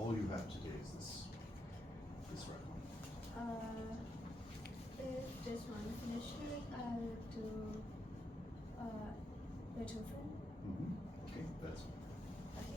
all you have today is this right one. If this one finishes, I'll do Beethoven. Okay, that's Okay.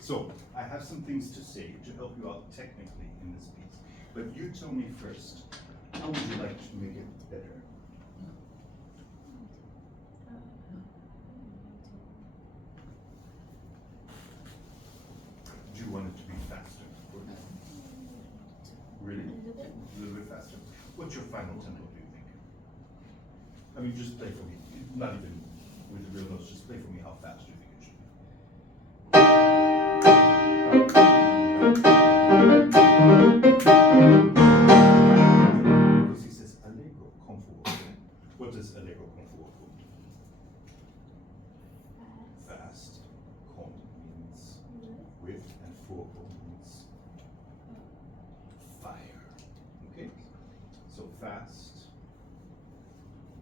So, I have some things to say to help you out technically in this piece. But you tell me first, how would you like to make it better? Do you want it to be faster? Really? A little bit faster? What's your final tempo, do you think? I mean, just play for me. Not even with the real notes, just play for me how fast you think it should be. Because he says allegro con fuoco. What does allegro con fuoco mean? Fast. Con means with, and fuoco means fire. Okay? So fast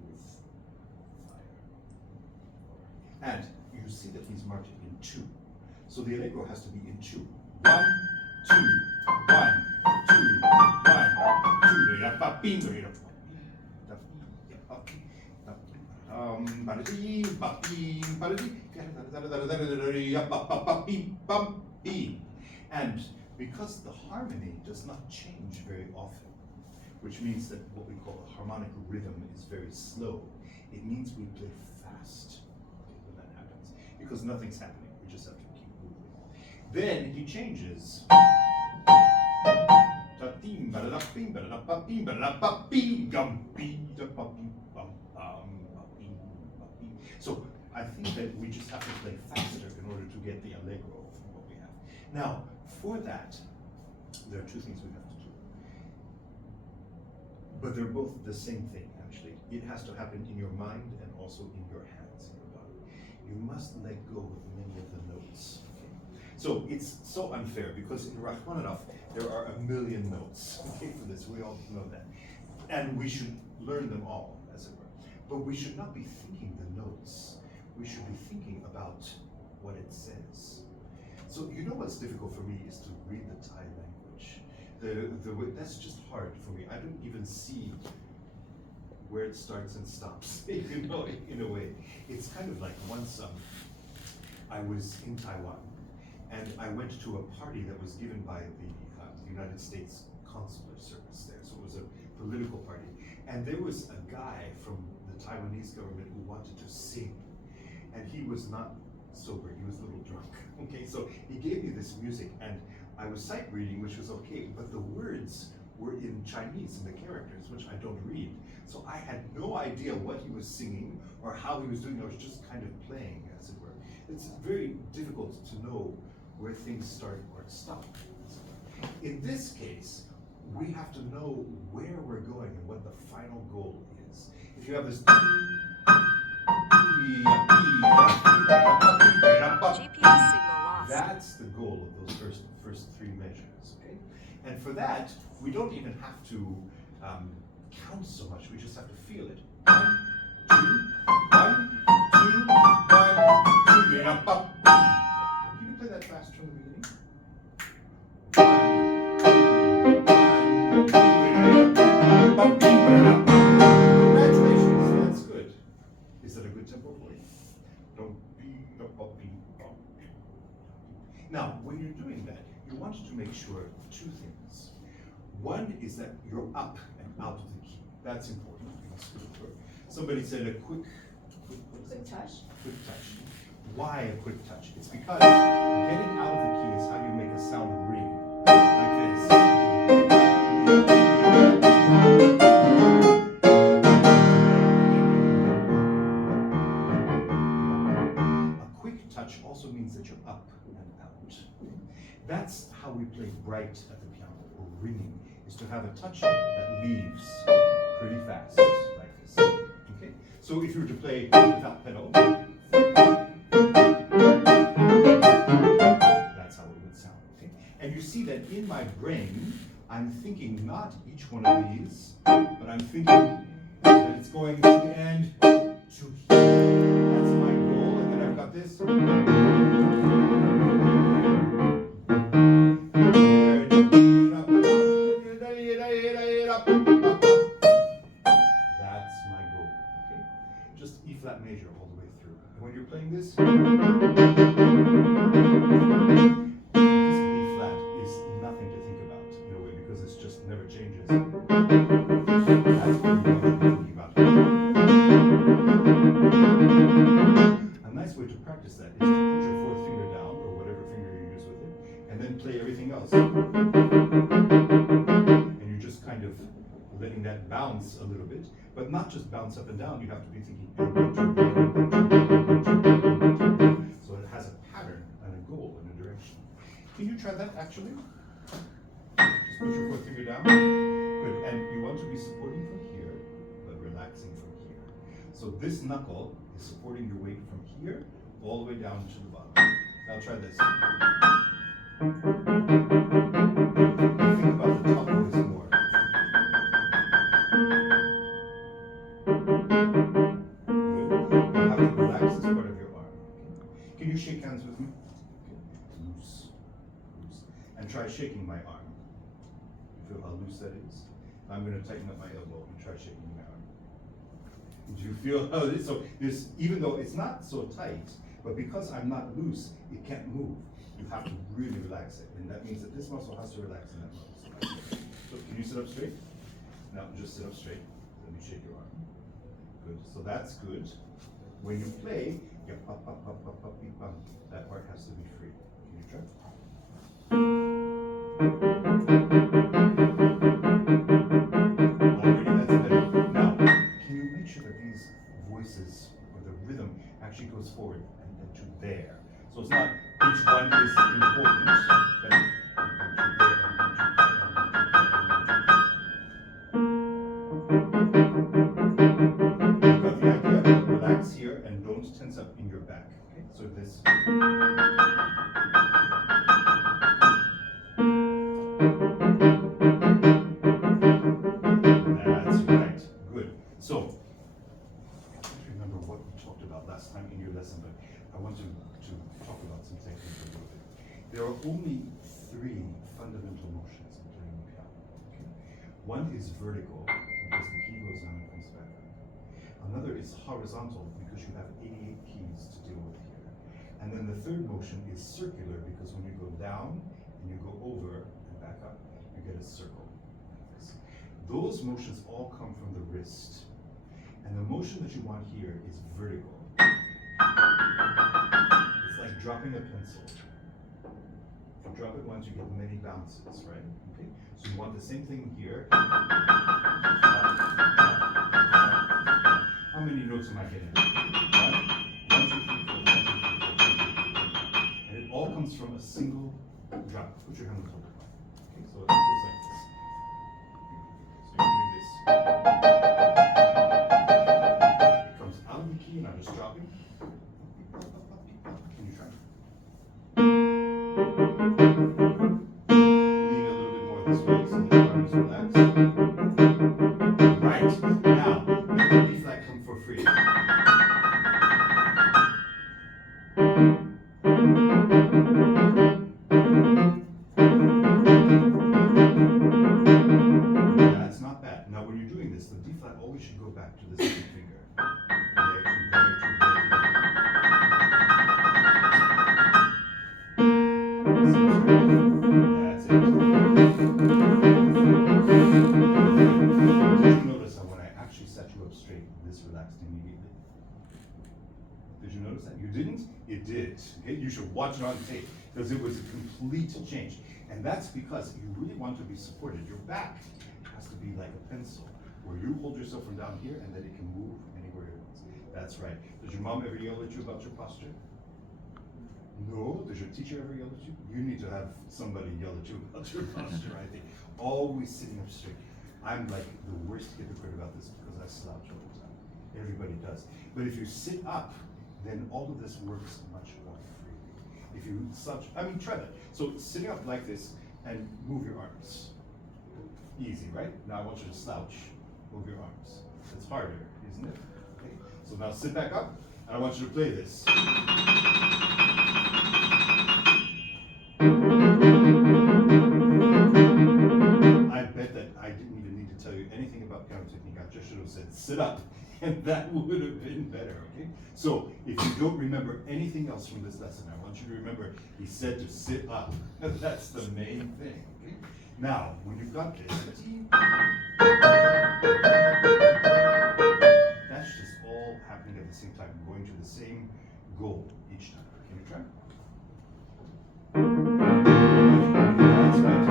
with fire. And you see that he's marked it in 2. So the allegro has to be in 2. 1, 2, 1, 2, 1, 2. And because the harmony does not change very often, which means that what we call a harmonic rhythm is very slow, it means we play fast when that happens, because nothing's happening, we just have to keep moving. Then he changes. So I think that we just have to play faster in order to get the allegro from what we have. Now, for that, there are 2 things we have to do. But they're both the same thing, actually. It has to happen in your mind and also in your hands, in your body. You must let go of many of the notes. So it's so unfair because in Rachmaninoff there are a million notes. Okay, for this, we all know that. And we should learn them all, as it were. But we should not be thinking the notes. We should be thinking about what it says. So you know what's difficult for me is to read the Thai language. That's just hard for me. I don't even see where it starts and stops, you know, in a way. It's kind of like once I was in Taiwan, and I went to a party that was given by the United States Consular Service there. So it was a political party. And there was a guy from the Taiwanese government who wanted to sing. And he was not sober, he was a little drunk. Okay, so he gave me this music, and I was sight reading, which was okay, but the words were in Chinese, in the characters, which I don't read. So I had no idea what he was singing or how he was doing. I was just kind of playing, as it were. It's very difficult to know where things start or stop. In this case, we have to know where we're going and what the final goal is. If you have this GPS signal lost. that's the goal of those first three measures, okay? And for that, we don't even have to count so much. We just have to feel it. 1, 2, 1, 2, 1, 2. Can you play that fast from the beginning? 1, 2, 1, 2. Congratulations, that's good. Is that a good tempo for you? Don't be. Now, when you're doing that, you want to make sure two things. One is that you're up and out of the key. That's important. Somebody said a quick touch. Quick touch. Why a quick touch? It's because getting out of the key is how you make a sound ring, like this. A quick touch also means that you're up and out. That's how we play bright at the piano, or ringing, is to have a touch that leaves pretty fast, like this. Okay? So if you were to play without pedal, that's how it would sound. Okay? And you see that in my brain, I'm thinking not each one of these, but I'm thinking that it's going to the end to here. That's my goal, and then I've got this. That's my goal. Okay? Just E flat major all the way through. And when you're playing this, this B flat is nothing to think about in a way, because it's just never changes. That's what you want to be thinking about. A nice way to practice that is to put your fourth finger down, or whatever finger you use with it, and then play everything else. And you're just kind of letting that bounce a little bit, but not just bounce up and down. You have to be thinking, so it has a pattern and a goal and a direction. Can you try that actually? Just put your fourth finger down. Good. And you want to be supporting from here, but relaxing from here. So this knuckle is supporting your weight from here all the way down to the bottom. Now try this. Think about the top voice more. Good. You have to relax this part of your arm. Okay. Can you shake hands with me? Okay. Loose. Loose. And try shaking my arm. You feel how loose that is? I'm going to tighten up my elbow and try shaking my arm. Do you feel how it is? So there's, even though it's not so tight, but because I'm not loose, it can't move. You have to really relax it. And that means that this muscle has to relax in that muscle. So can you sit up straight? Now just sit up straight. Let me shake your arm. Good. So that's good. When you play, you pop, pop, pop, pop, pop, beep, pop. That part has to be free. Can you try? Already that's better. Now, can you make sure that these voices, or the rhythm, actually goes forward and to there? So it's not each one is important, but you've got the idea. Relax here and don't tense up in your back. Okay, so this. That's right. Good. So I can't remember what we talked about last time in your lesson, but I want to talk about some techniques a little bit. There are only 3 fundamental motions in playing the piano. Okay? One is vertical, because the key goes down and comes back up. Another is horizontal, because you have 88 keys to deal with here. And then the third motion is circular, because when you go down and you go over and back up, you get a circle. those motions all come from the wrist. And the motion that you want here is vertical. It's like dropping a pencil. If you drop it once, you get many bounces, right? Okay. So you want the same thing here. How many notes am I getting? 1, 2, 3, 4, 1, 2, 3, 4, 1, 2, 3, 4. And it all comes from a single drop. Put your hand on top. Okay, so it goes like this. So you're doing this. It comes out of the key and I'm just dropping. Can you try? Lean a little bit more this way so the arm is relaxed. Right. Now, make the B flat come for free. That's not bad. Now, when you're doing this, the D flat always should go back to the second finger. There, to there, to there, to there. That's it. Did you notice that when I actually set you up straight, this relaxed immediately? Did you notice that? You didn't? It did. Okay? You should watch it on tape because it was a complete change. And that's because you really want to be supported. Your back has to be like a pencil, where you hold yourself from down here and then it can move anywhere it wants. That's right. Does your mom ever yell at you about your posture? No? Does your teacher ever yell at you? You need to have somebody yell at you about your posture, I think. Always sitting up straight. I'm like the worst hypocrite about this because I slouch all the time. Everybody does. But if you sit up, then all of this works much more freely. If you slouch, I mean, try that. So sitting up like this and move your arms. Easy, right? Now I want you to slouch, move your arms. It's harder, isn't it? Okay. So now sit back up, and I want you to play this. I bet that I didn't even need to tell you anything about piano technique. I just should have said sit up, and that would have been better, okay? So if you don't remember anything else from this lesson, I want you to remember he said to sit up. That's the main thing, okay? Now, when you've got this, that's just all happening at the same time, going to the same goal each time. Can you try? That's right.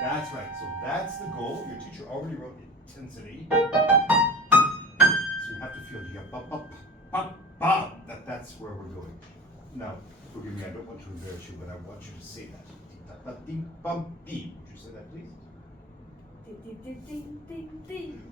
That's right. So that's the goal. Your teacher already wrote intensity. So you have to feel that's where we're going. Now, forgive me, I don't want to embarrass you, but I want you to say that. Would you say that, please?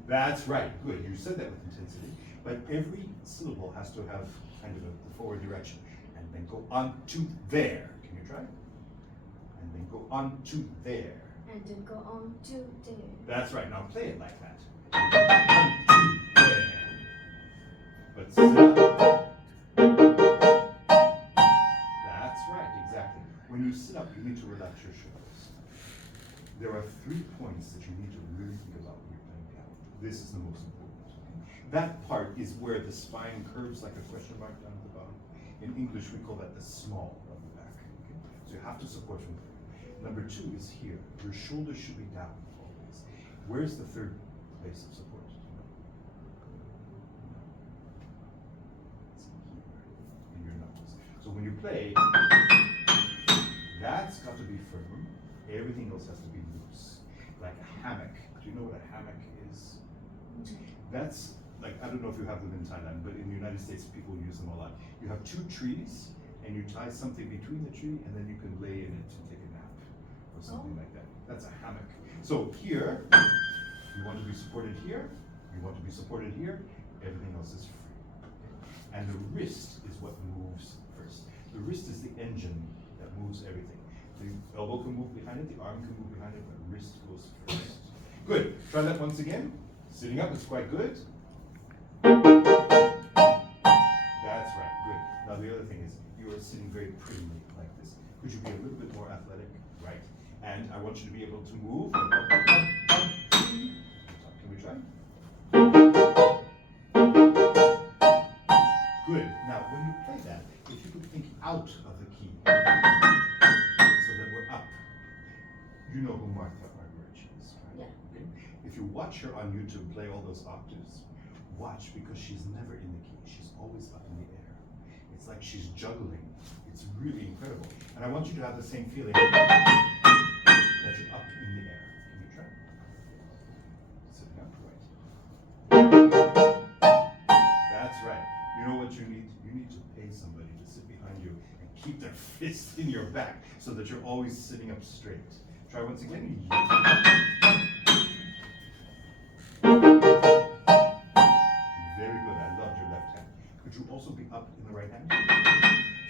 That's right. Good. You said that with intensity. But every syllable has to have kind of the forward direction. And then go on to there. Can you try? And then go on to there. And then go on to there. That's right. Now play it like that. On to there. But sit up. That's right. Exactly. When you sit up, you need to relax your shoulders. There are 3 points that you need to really think about when you're playing piano. This is the most important. That part is where the spine curves like a question mark down at the bottom. In English, we call that the small of the back. Okay? So you have to support from there. Number 2 is here. Your shoulders should be down always. Where's the third place of support? It's here, in your knuckles. So when you play, that's got to be firm. Everything else has to be loose. Like a hammock. Do you know what a hammock is? That's like, I don't know if you have them in Thailand, but in the United States, people use them a lot. You have 2 trees, and you tie something between the tree, and then you can lay in it to take a nap, or something like that. That's a hammock. So here, you want to be supported here, you want to be supported here, everything else is free. And the wrist is what moves first. The wrist is the engine that moves everything. The elbow can move behind it, the arm can move behind it, but wrist goes first. Good. Try that once again. Sitting up is quite good. That's right, good. Now the other thing is, you are sitting very prettily like this. Could you be a little bit more athletic? Right. And I want you to be able to move. Can we try? out of the key so that we're up. You know who Martha Argerich is, right? Yeah. Okay? If you watch her on YouTube play all those octaves, watch, because she's never in the key. She's always up in the air. It's like she's juggling. It's really incredible. And I want you to have the same feeling that you're up in the air. Can you try? Sitting up, right. That's right. You know what you need? You need to pay somebody to sit behind you and keep their fist in your back so that you're always sitting up straight. Try once again. Very good. I loved your left hand. Could you also be up in the right hand?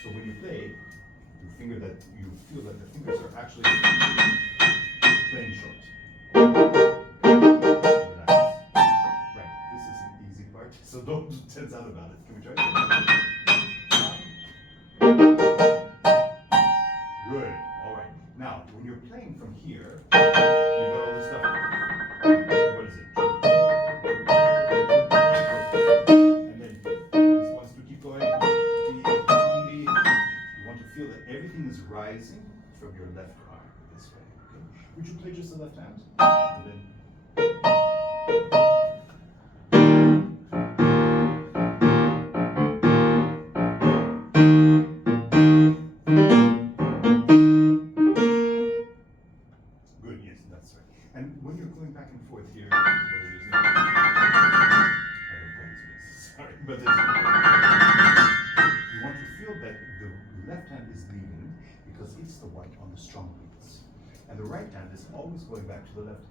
So when you play, you feel that the fingers are actually playing short. Relax. Right. This is an easy part, so don't tense out about it. Can we try? Good. All right. Now, when you're playing from here, you've got all this stuff. What is it? And then this wants to keep going. You want to feel that everything is rising from your left arm this way. Okay? Would you play just the left hand? And then. Good, yes, that's right. And when you're going back and forth here, what it is now, I don't play this piece, sorry, but you want to feel that the left hand is leading because it's the one on the strong beats. And the right hand is always going back to the left hand.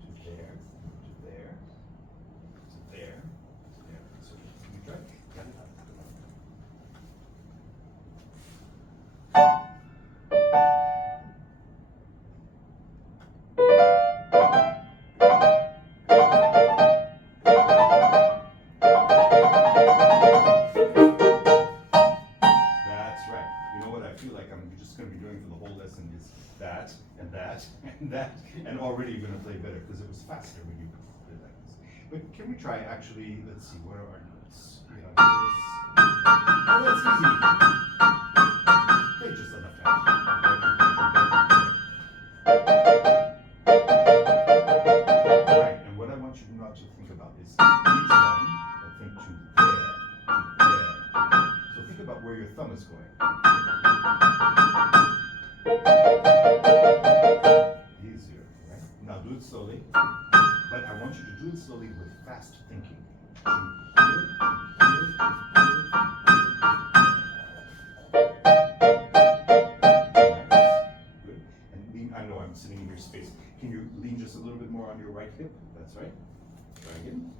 To there, to there, to there, to there. So you try? Yeah. That, and that, and already you're going to play better because it was faster when you did like this. But can we try actually, let's see, what are our notes? We have this. Oh, that's easy. Play just the left hand. Right, and what I want you not to think about is each one, but think to there, to there. So think about where your thumb is going. Easier, right? Now do it slowly, but I want you to do it slowly with fast thinking. Good. And lean, I know I'm sitting in your space. Can you lean just a little bit more on your right hip? That's right. Try again.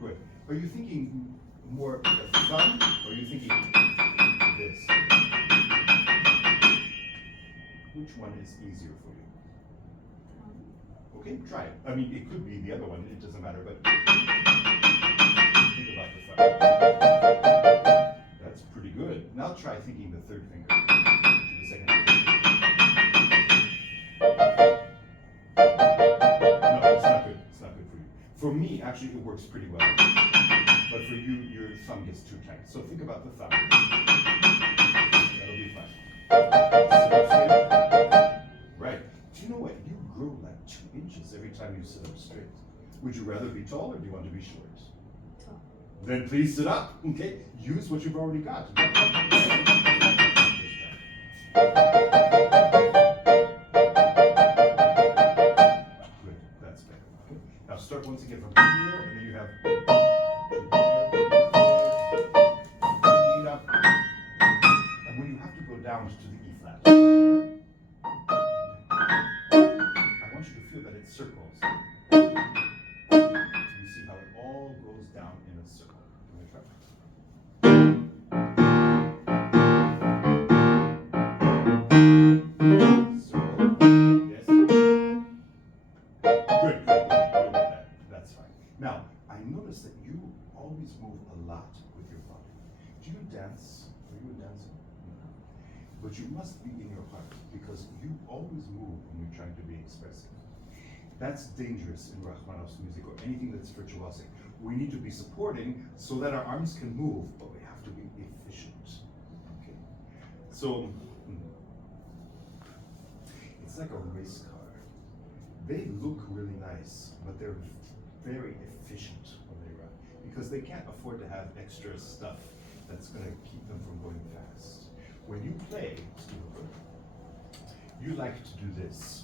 Good. Are you thinking more of the thumb, or are you thinking this? Which one is easier for you? Okay, try it. I mean, it could be the other one, it doesn't matter, but think about the thumb. That's pretty good. Now try thinking the third finger to the second finger. No, it's not good. It's not good for you. For me, actually, it works pretty well. But for you, your thumb gets too tight. So think about the thumb. That'll be fun. Sit up straight. Right. Do you know what? You grow like 2 inches every time you sit up straight. Would you rather be tall or do you want to be short? Tall. Then please sit up. Okay? Use what you've already got. Good. That's better. Okay? Now start once again from here, and then you have. And when you have to go down to the E flat, I want you to feel that it circles. You see how it all goes down in a circle. Can we try? Circle. Yes. Good. That's fine. Now, I notice that you always move a lot with your body. Do you dance? Are you a dancer? No. But you must be in your heart because you always move when you're trying to be expressive. That's dangerous in Rachmaninoff's music or anything that's virtuosic. We need to be supporting so that our arms can move, but we have to be efficient. Okay. So it's like a race car. They look really nice, but they're very efficient when they run because they can't afford to have extra stuff that's going to keep them from going fast. When you play, you like to do this.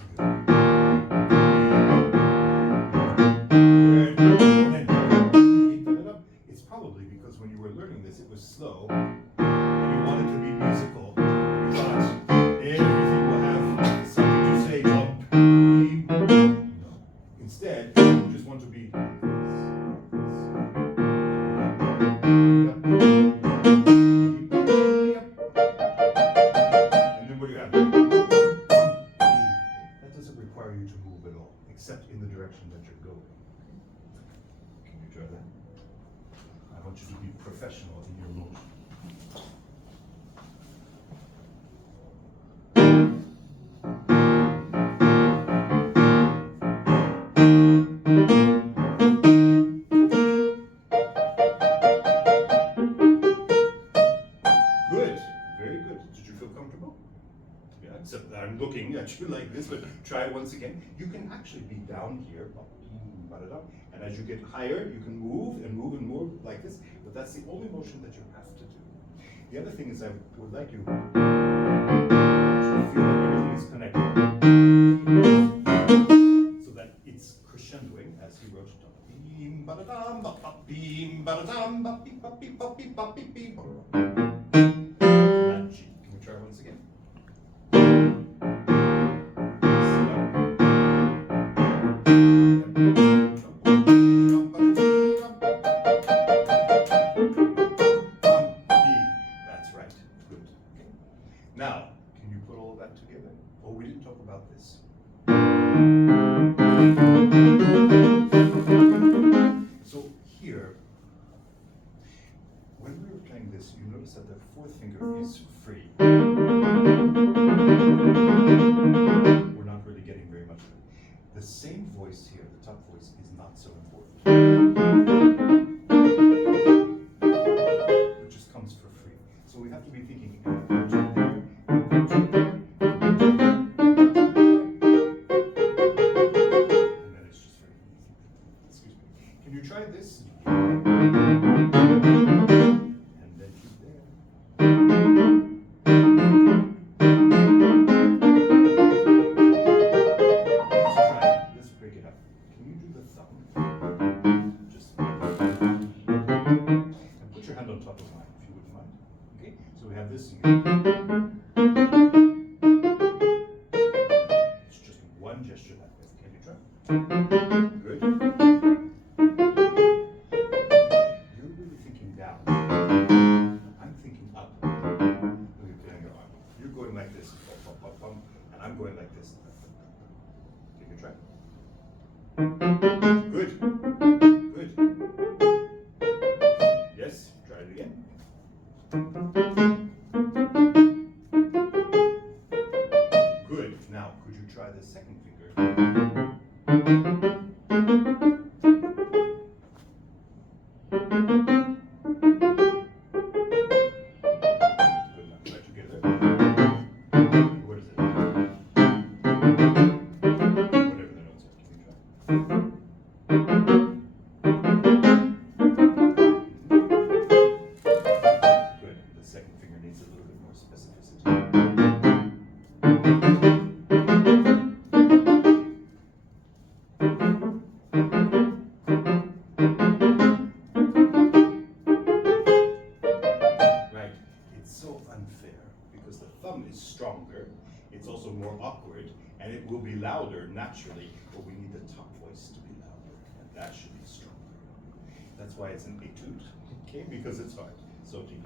It's probably because when you were learning this, it was slow, and you wanted to be musical. You thought everything will have something to say. No. Instead, you just want to be. Except in the direction that you're going. Can you try that? I want you to be professional in your motion. Good, very good. Did you feel comfortable? Yeah, except that I'm looking at you like this, but try it once again. You can actually be down here, and as you get higher, you can move and move and move like this, but that's the only motion that you have to do. The other thing is I would like you to feel that everything is connected, so that it's crescendoing, as he wrote it. That G. Can we try once again? That's right. Good. Okay. Now, can you put all of that together? Oh, we didn't talk about this. So here, when we were playing this, you notice that the fourth finger is free. We're not really getting very much of it. The same voice here, the top voice, is not so important. It just comes for free. So we have to be thinking, and then it's just very easy. Excuse me. Can you try this? And then keep there. Let's break it up. Can you do the thumb? Just and put your hand on top of mine, if you wouldn't mind. Okay? So we have this. It's just one gesture like this. Can you try? Good. You're really thinking down. I'm thinking up. You're going like this. And I'm going like this. Can you try? Good. Good. Yes, try it again. Good. Now, could you try the second finger? Good. Now, try together. What is it? Whatever the notes are. Can you try? Good. The second finger needs a little bit more specificity. Right. It's so unfair because the thumb is stronger, it's also more awkward, and it will be louder naturally, but we need the top voice to be louder, and that should be stronger. That's why it's an etude, okay? Because it's hard. So do you.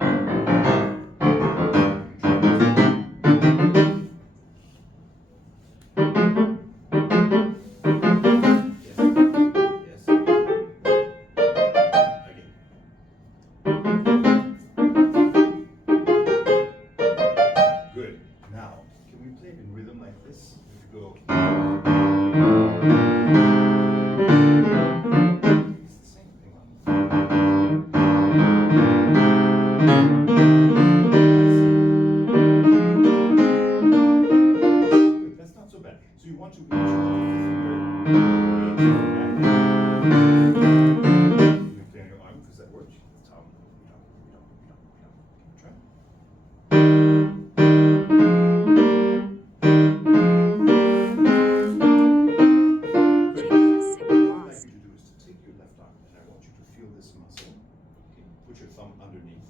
Yes. Yes. Again. Good. Now, can we play it in rhythm like this? If you go. It's the same thing on. want to reach with the fifth finger. You clear your arm because that works. Tom. Try. GPS signal What I'd like lost. you to do is to take your left arm and I want you to feel this muscle. Okay. Put your thumb underneath.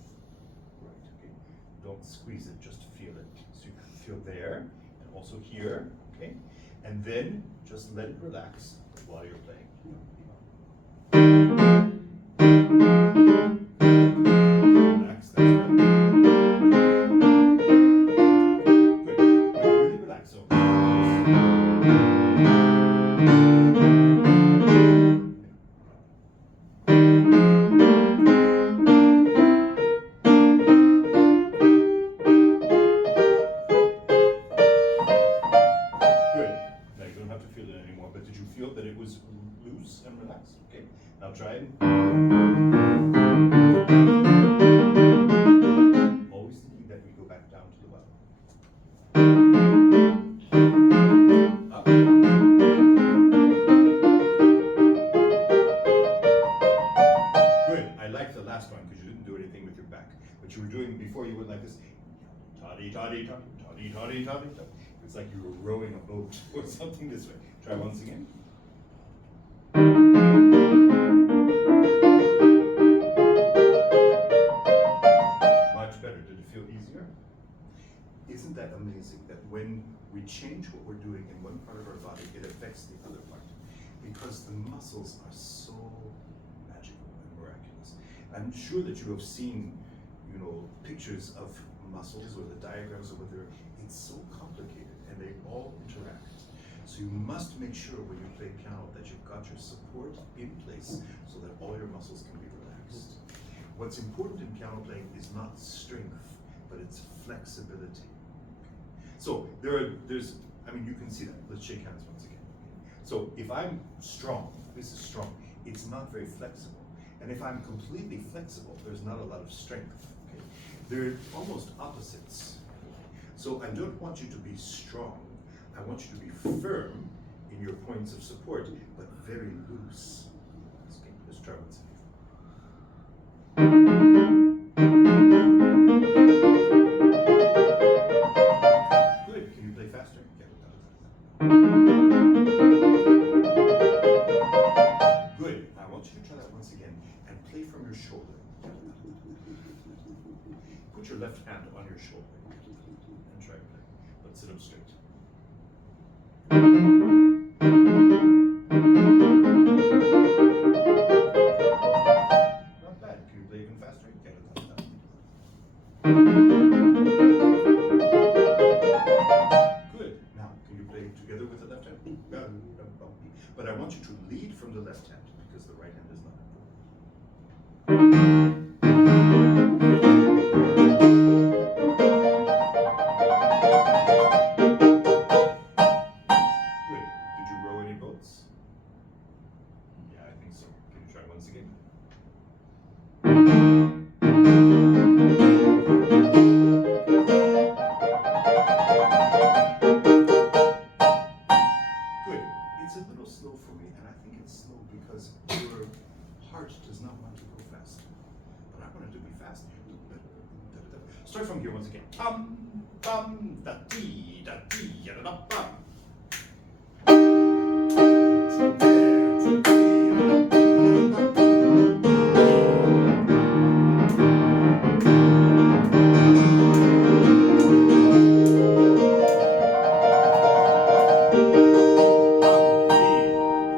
Right. Okay. Don't squeeze it, just feel it. So you can feel there and also here. Okay. And then just let it relax while you're playing. Relax, that's right. Good. Now really relax. So. Good. Now you don't have to feel it anymore, but did you feel that it was loose and relaxed? Okay. Now try it. Always thinking that we go back down to the bottom. Up. Good. I like the last one because you didn't do anything with your back. What you were doing before, you went like this. Toddy, toddy, toddy, toddy, toddy, toddy, toddy. It's like you were rowing a boat or something this way. Try once again. Much better. Did it feel easier? Isn't that amazing that when we change what we're doing in one part of our body, it affects the other part? Because the muscles are so magical and miraculous. I'm sure that you have seen, pictures of muscles or the diagrams or whatever. It's so complicated and they all interact. So you must make sure when you play piano that you've got your support in place so that all your muscles can be relaxed. What's important in piano playing is not strength, but it's flexibility. So you can see that. Let's shake hands once again. So if I'm strong, this is strong, it's not very flexible. And if I'm completely flexible, there's not a lot of strength. Okay? They're almost opposites. So I don't want you to be strong. I want you to be firm in your points of support, but very loose. Okay, let's try once again. Good. Can you play faster? Good. I want you to try that once again and play from your shoulder. Put your left hand on your shoulder and try to play. Let's sit up straight. Not bad. Can you play even faster? Good. Now, can you play together with the left hand? But I want you to lead from the left hand because the right hand is not important. Good. Did you row any boats? Yeah, I think so. Can you try once again? Good. It's a little slow for me, and I think it's slow because your heart does not want to go fast. But I want it to be fast. Start from here once again. Bum, bum, da dee, da da da bum.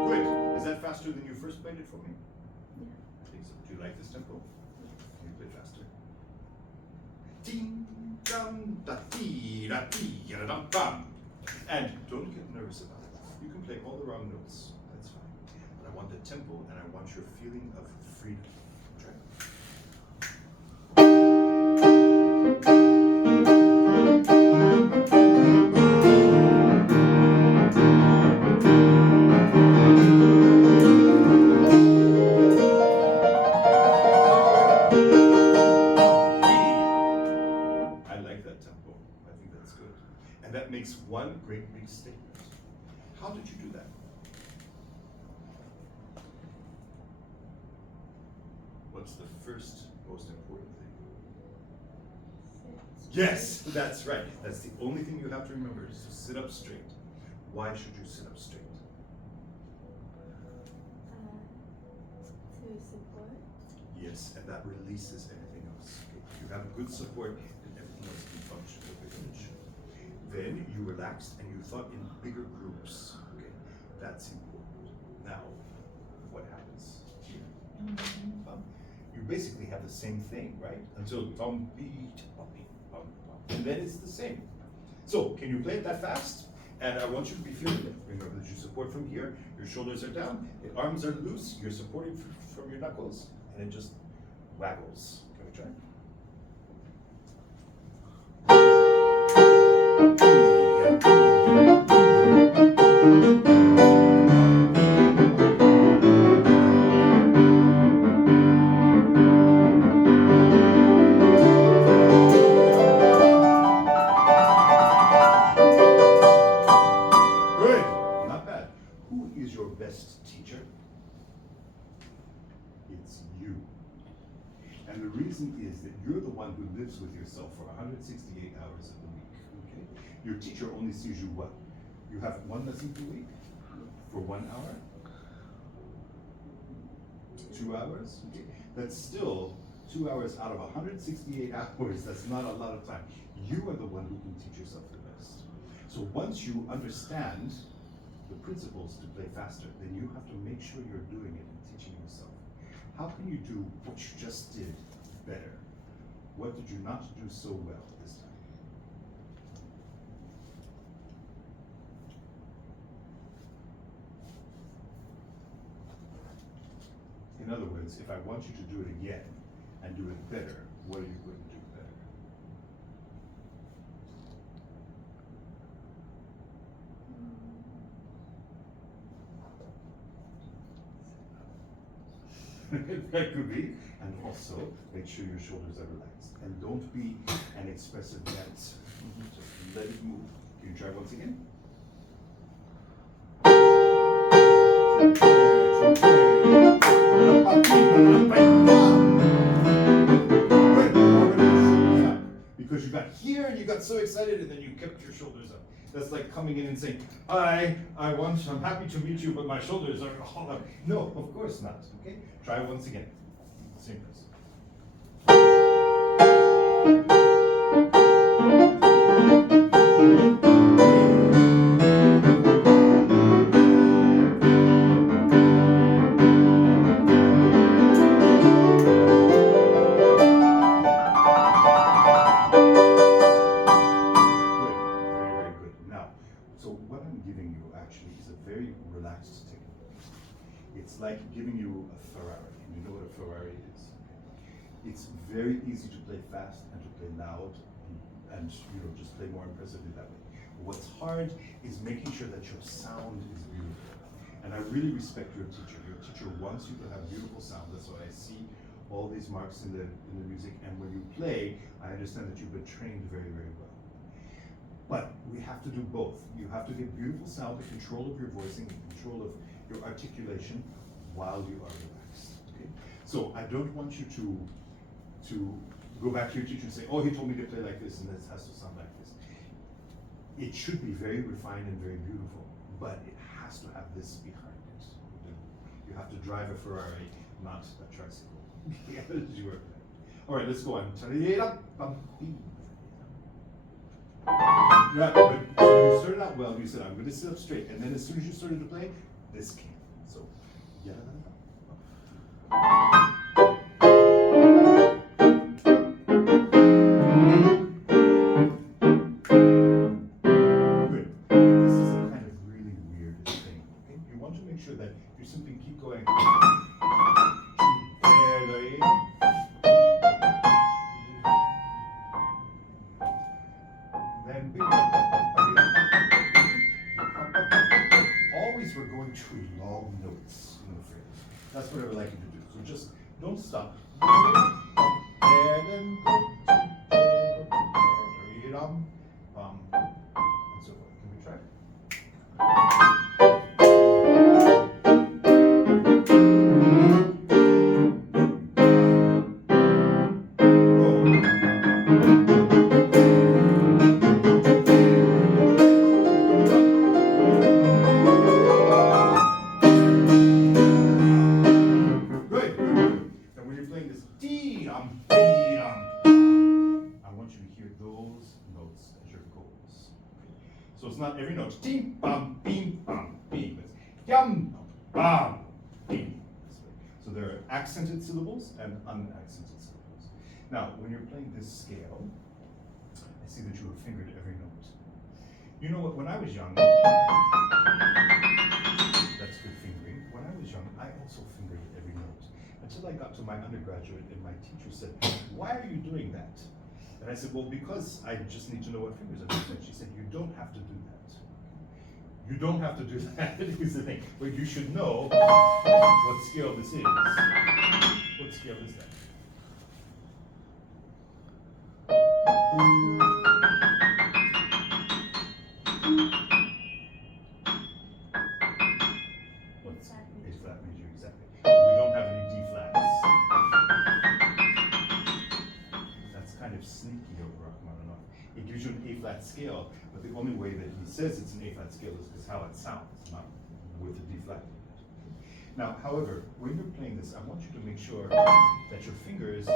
Good. Is that faster than you first played it for me? I think so. Do you like this tempo? Can you play faster? Ding, dum, da dee, da da bum. And don't get nervous about it. You can play all the wrong notes. That's fine. But I want the tempo and I want your feeling of freedom. Try. I like that tempo. I think that's good. And that makes one great big statement. How did you do that? What's the first most important thing? Yes, that's right. That's the only thing you have to remember is to sit up straight. Why should you sit up straight? To support. Yes, and that releases everything else. Okay? You have good support, and everything else can function the way it should. Then you relaxed and you thought in bigger groups. Okay, that's important. Now, what happens here? You basically have the same thing, right? Until tom beat, and then it's the same. So, can you play it that fast? And I want you to be feeling it. Remember that you support from here, your shoulders are down, the arms are loose, you're supporting from your knuckles, and it just waggles. Can we try? Good, not bad. Who is your best teacher? It's you. And the reason is that you're the one who lives with yourself for 168 hours of the week. Okay? Your teacher only sees you what? You have one lesson per week for 1 hour? 2 hours? Okay. That's still 2 hours out of 168 hours. That's not a lot of time. You are the one who can teach yourself the best. So once you understand the principles to play faster, then you have to make sure you're doing it and teaching yourself. How can you do what you just did better? What did you not do so well this time? In other words, if I want you to do it again and do it better, what are you going to do better? That could be. And also, make sure your shoulders are relaxed. And don't be an expressive dance. Just let it move. Can you try once again? Because you got here and you got so excited and then you kept your shoulders up. That's like coming in and saying, I'm happy to meet you, but my shoulders are all up. No, of course not. Okay? Try once again. Same place. It's like giving you a Ferrari. You know what a Ferrari is? It's very easy to play fast and to play loud and just play more impressively that way. What's hard is making sure that your sound is beautiful. And I really respect your teacher. Your teacher wants you to have beautiful sound. That's why I see all these marks in the music. And when you play, I understand that you've been trained very, very well. But we have to do both. You have to get beautiful sound, the control of your voicing, the control of your articulation while you are relaxed. Okay? So I don't want you to go back to your teacher and say, oh, he told me to play like this and this has to sound like this. It should be very refined and very beautiful, but it has to have this behind it. You have to drive a Ferrari, not a tricycle. All right, let's go on. Yeah, but so you started out well, you said, I'm going to sit up straight. And then as soon as you started to play, this came. So, yeah. Good. This is a kind of really weird thing. Okay? You want to make sure that you simply keep going. Then always we're going to long notes in the phrase. That's what I would like you to do. So just don't stop. And then and so forth. Can we try? goes tim, bam, bim, bam, bim. It's yum, bam, bim. So there are accented syllables and unaccented syllables. Now, when you're playing this scale, I see that you have fingered every note. You know what, when I was young, that's good fingering. When I was young, I also fingered every note. Until I got to my undergraduate and my teacher said, why are you doing that? And I said, well, because I just need to know what fingers are doing. And she said, you don't have to do that. You don't have to do that, is the thing. But you should know what scale this is. What scale is that? What's A flat major, exactly. We don't have any D flats. That's kind of sneaky of Rachmaninoff. It gives you an A flat scale, but the only way that he says it's an A flat scale is because how it sounds, not with a D flat. Now, however, when you're playing this, I want you to make sure that your fingers are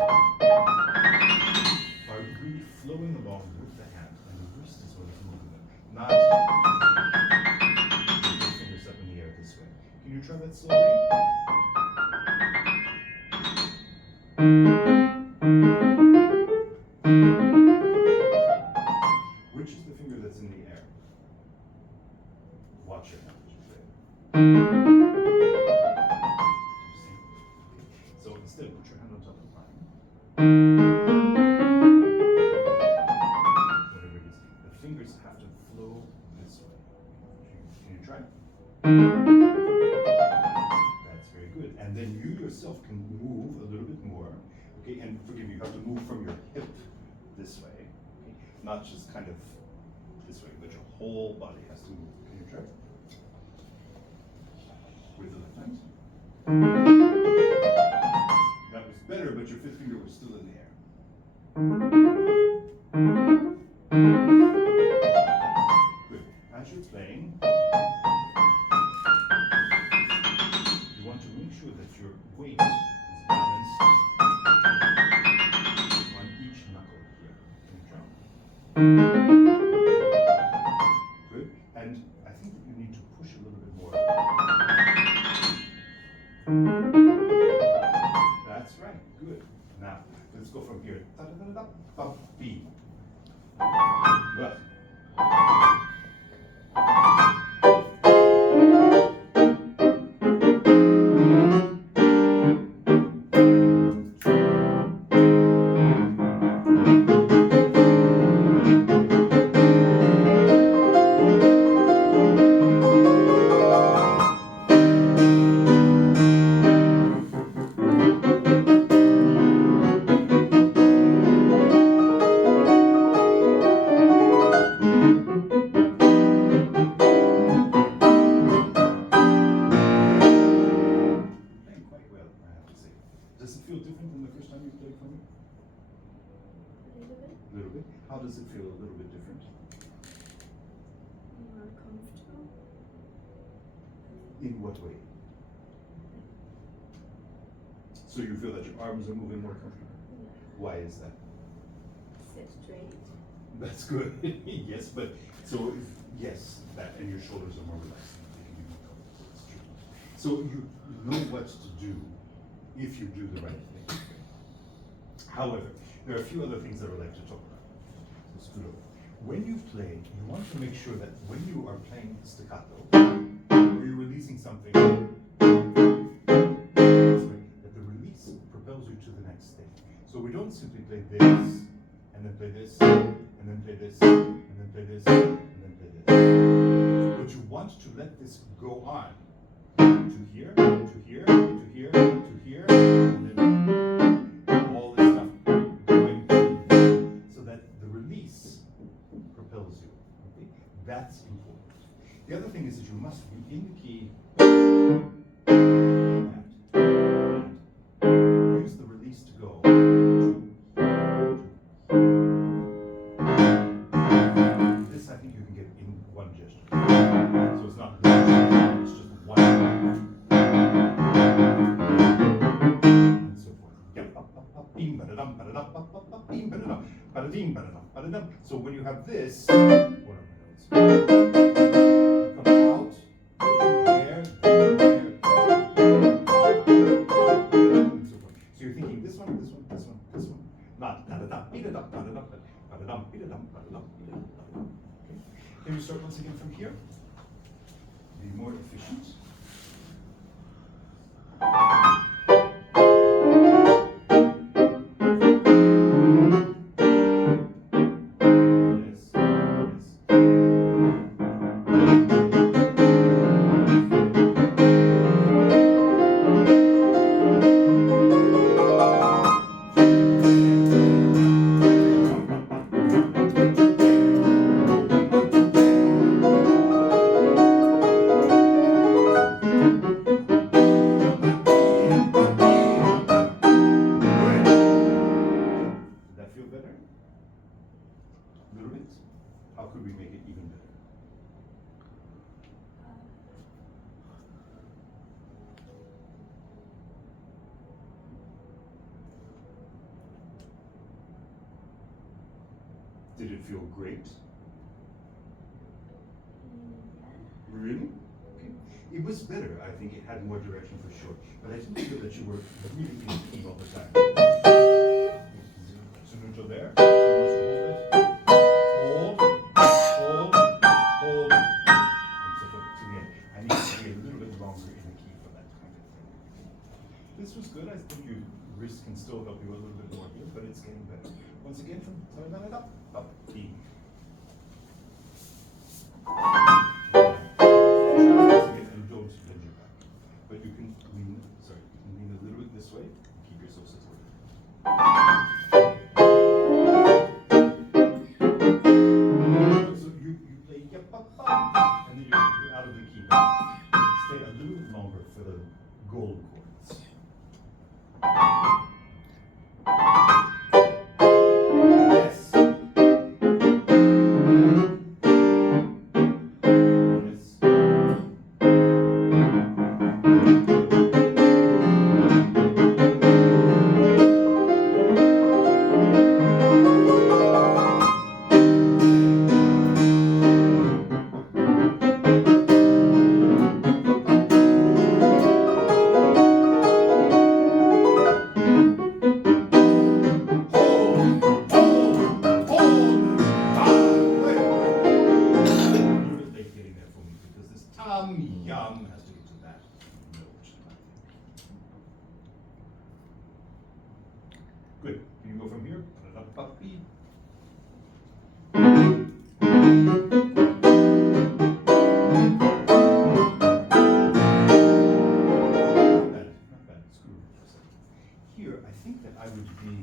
really flowing along with the hand, and the wrist is what is moving them, not with your fingers up in the air this way. Can you try that slowly? Which is the finger that's in the air? Watch your hand as you play. You see? Okay. So instead, put your hand on top of mine. Whatever it is, the fingers have to flow this way. Can you try? That's very good. And then you yourself can move a little bit more. Okay, and forgive me, you have to move from your hip this way. Okay? Not just kind of this way, but your whole body has to move. Can you try? With the left hand. That was better, but your fifth finger was still in the air. Good. As you're playing, you want to make sure that your weight is balanced on each knuckle here. Can you try? Good. And I think that you need to push a little bit more. That's right. Good. Now, let's go from here. B. Left. Does it feel different than the first time you played for me? A little bit. A little bit. How does it feel a little bit different? More comfortable. In what way? So you feel that your arms are moving more comfortably? Yeah. Why is that? Sit straight. That's good. Yes, but so yes, that and your shoulders are more relaxed. They can be more comfortable. It's true. So you know what to do if you do the right thing. However, there are a few other things that I would like to talk about. So scoot over. When you play, you want to make sure that when you are playing staccato, or you're releasing something, that the release propels you to the next thing. So we don't simply play this, and then play this, and then play this, and then play this, and then play this. But you want to let this go on to here, to here, to here, to here, and then all this stuff going so that the release propels you. Okay? That's important. The other thing is that you must be in the key and use the release to go to. This I think you can get in one gesture. So it's not it's just one. And so forth. So when you have this, what are my notes? efficient. Yes, yes. Good. Did that feel better? A little bit? How could we make it even better? Did it feel great? Really? Okay. It was better. I think it had more direction for sure. But I didn't feel that you were really in key all the time. So neutral there. So once you hold it, hold, hold, and so forth to the end. I need to be a little bit longer in the key for that kind of thing. This was good. I think your wrist can still help you a little bit more here, but it's getting better. Once again, from down and up, E. And don't bend your back. But you can lean, sorry, you can lean a little bit this way and keep yourself supported. So you play yep, up, and then you're out of the key. Stay a little bit longer for the gold chords. Yes. Yum has to get to that note. Good. Can you go from here? Not bad. Not bad. Screw it for a second. Here, I think that I would be.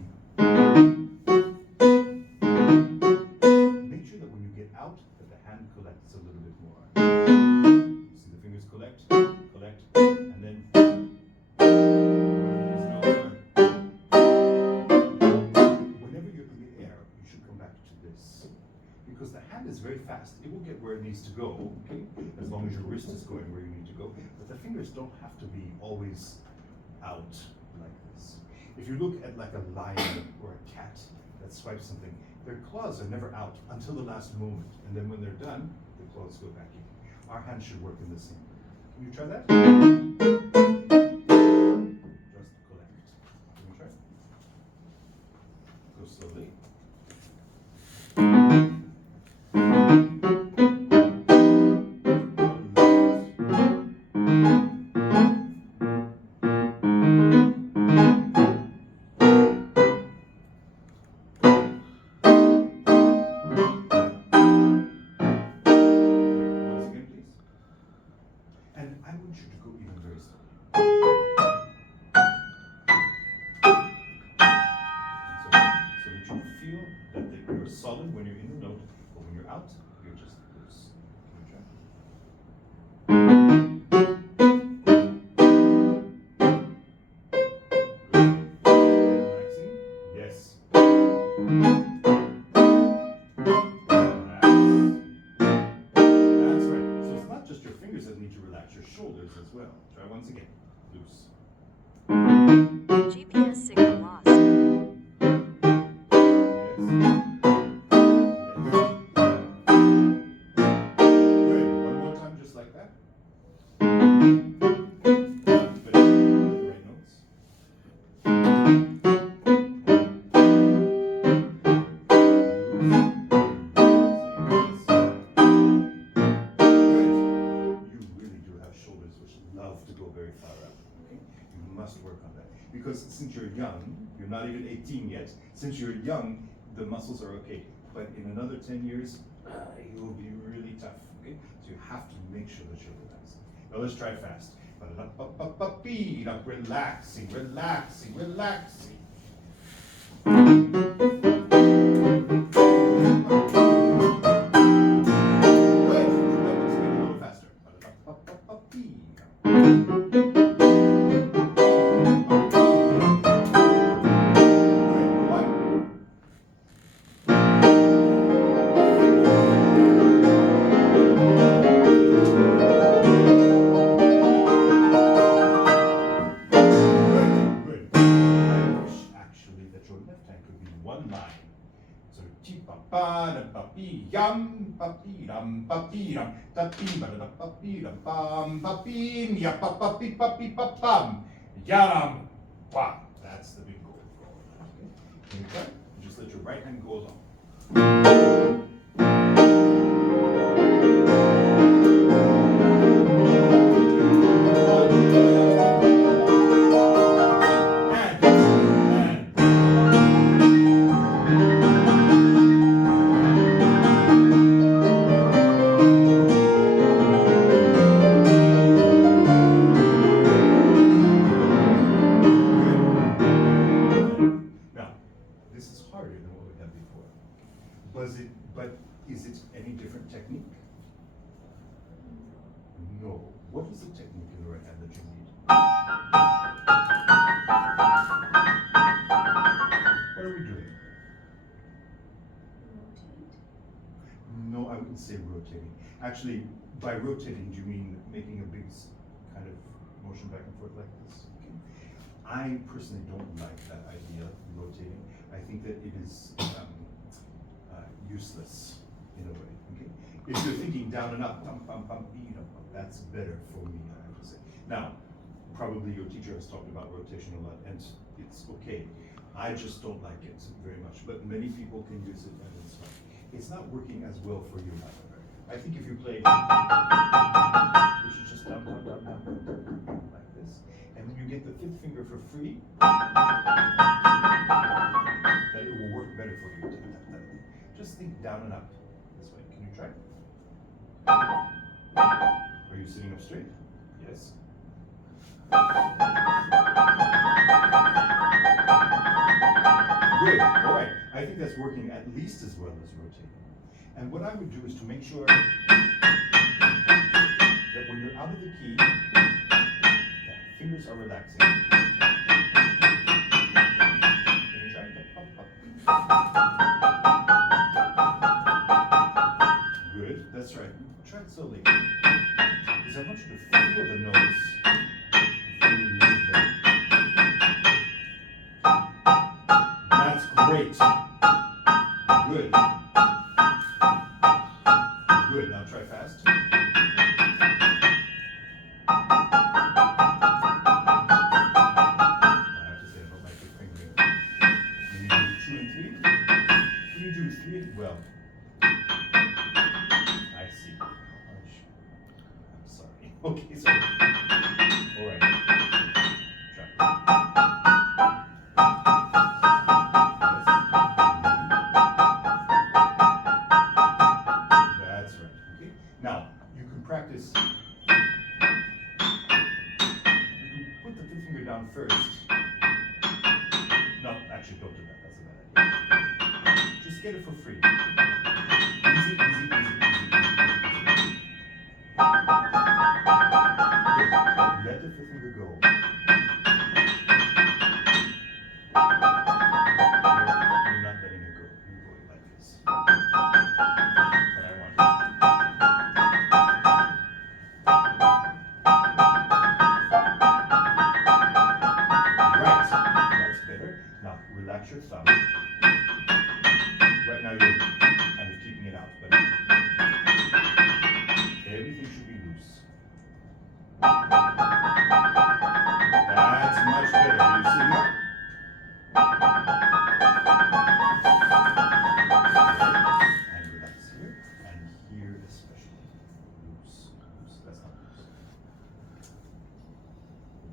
Make sure that when you get out, that the hand collects a little bit more. See the fingers collect, and then whenever you're in the air, you should come back to this. Because the hand is very fast. It will get where it needs to go, okay? As long as your wrist is going where you need to go. But the fingers don't have to be always out like this. If you look at like a lion or a cat that swipes something, their claws are never out until the last moment. And then when they're done, the claws go back in. Our hand should work in the same way. Can you try that? Just collect. Can you try? Go slowly. Once again, please. And I want you to go even very slowly. So that you feel that you're solid when you're in the note, but when you're out, you're just loose. Can you try? Good. Relaxing. Yes. That's right. So it's not just your fingers that need to relax, your shoulders as well. Try once again. Loose. GPS signal lost. Yes. Good. One more time, just like that. But the right notes. Good. You really do have shoulder must work on that. Because since you're young, you're not even 18 yet, since you're young, the muscles are okay. But in another 10 years, it will be really tough, okay? So you have to make sure that you're relaxed. Now let's try fast. Relaxing, relaxing, relaxing. Good. Now let's make it a little faster. Good. I wish actually that your left hand could be one line. So ti pa pa da pa pi yum pa pi dum pa pi dum da pi ba da pa pi dum pam pa pi ya pa pi pam yaram pa. That's the big goal. Okay. Can you try? Just let your right hand go along. This is harder than what we had before. But is it any different technique? No. What is the technique in the right hand that you need? What are we doing? Rotate. No, I wouldn't say rotating. Actually, by rotating, do you mean making a big kind of motion back and forth like this? Okay. I personally don't like that idea, rotating. I think that it is useless in a way. Okay. If you're thinking down and up, that's better for me, I have to say. Now, probably your teacher has talked about rotation a lot, and it's okay. I just don't like it very much, but many people can use it, and it's fine. It's not working as well for you, however. I think if you play, which is just down, like this, and when you get the fifth finger for free, that it will work better for you. Just think down and up this way. Can you try? Are you sitting up straight? Yes. Good. All right. I think that's working at least as well as rotating. And what I would do is to make sure that when you're out of the key, that fingers are relaxing. Can you try? Good. That's right. Try it slowly. Because I want you to feel the notes before you leave them. That's great. Good. Good. Now try fast. I have to say I don't like your fingering. Can you do 2 and 3? Can you do 3 and well? I see. How much? I'm sorry. Okay, sorry. All right. Try. That's right. Okay. Now you can practice. You can put the fifth finger down first. No, actually, don't do that. That's a bad idea. Just get it for free. Easy, easy, easy, easy, easy, easy, easy. Good. Let the fifth finger go. You're not letting it go. You're going like this. But I want it. Right. That's better. Now relax your thumb. Right now you're kind of keeping it out, but everything should be loose. That's much better. Are you sitting up? And relax here, and here especially. Loose, loose. That's not loose.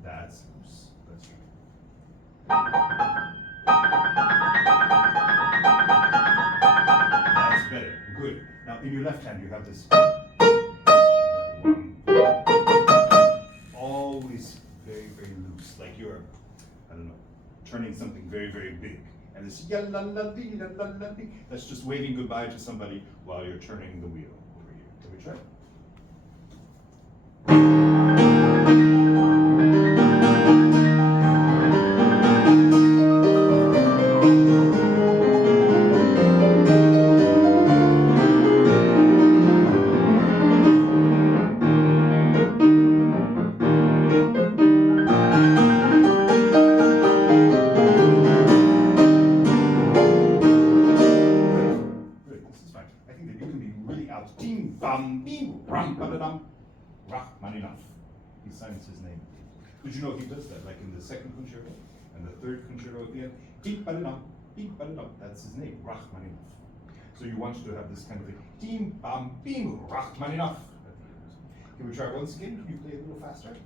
That's loose. That's Good. Now in your left hand you have this. Always very, very loose, like you're, I don't know, turning something very, very big. And this ya-la-la-dee-la-la-la-dee, that's just waving goodbye to somebody while you're turning the wheel over here. Can we try? Good, this is fine. I think that you can be really out. Ding, bam, bing, ram, ba-da-dum, Rachmaninoff. He signs his name. Did you know he does that? Like in the second concerto and the third concerto at the end. Ding, ba-da-dum, ding, ba-da-dum. That's his name, Rachmaninoff. So you want to have this kind of thing. Ding, bam, bing, Rachmaninoff. Can we try once again? Can you play a little faster?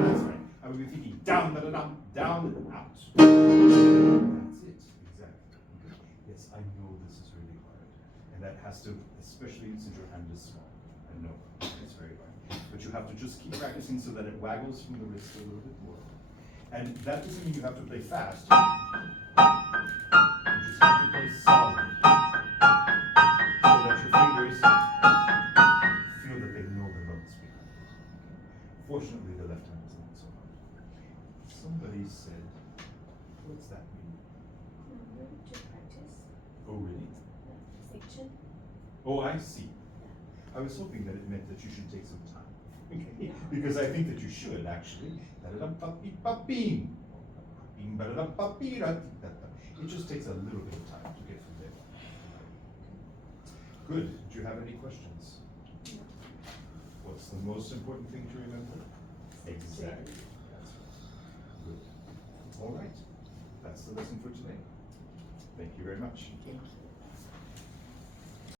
That's right. I would be thinking down, da, da, dum, down, and out. That's it, exactly. Yes, I know this is really hard. And that has to, especially since your hand is small. I know, it's very hard. But you have to just keep practicing so that it waggles from the wrist a little bit more. And that doesn't mean you have to play fast. You just have to play solid. So that your fingers feel that they know the notes behind it. Fortunately, the left hand is not so hard. Somebody said, what's that mean? To practice. Oh, really? Section. Oh, I see. I was hoping that it meant that you should take some time. Okay? Because I think that you should, actually. Da-da-dum-pa-pee-pa-beam. Beam-ba-da-dum-pa-pee-ra-ti-ta-ta. It just takes a little bit of time to get from there. Good. Do you have any questions? No. What's the most important thing to remember? Exactly. That's right. Good. All right. That's the lesson for today. Thank you very much. Thank you.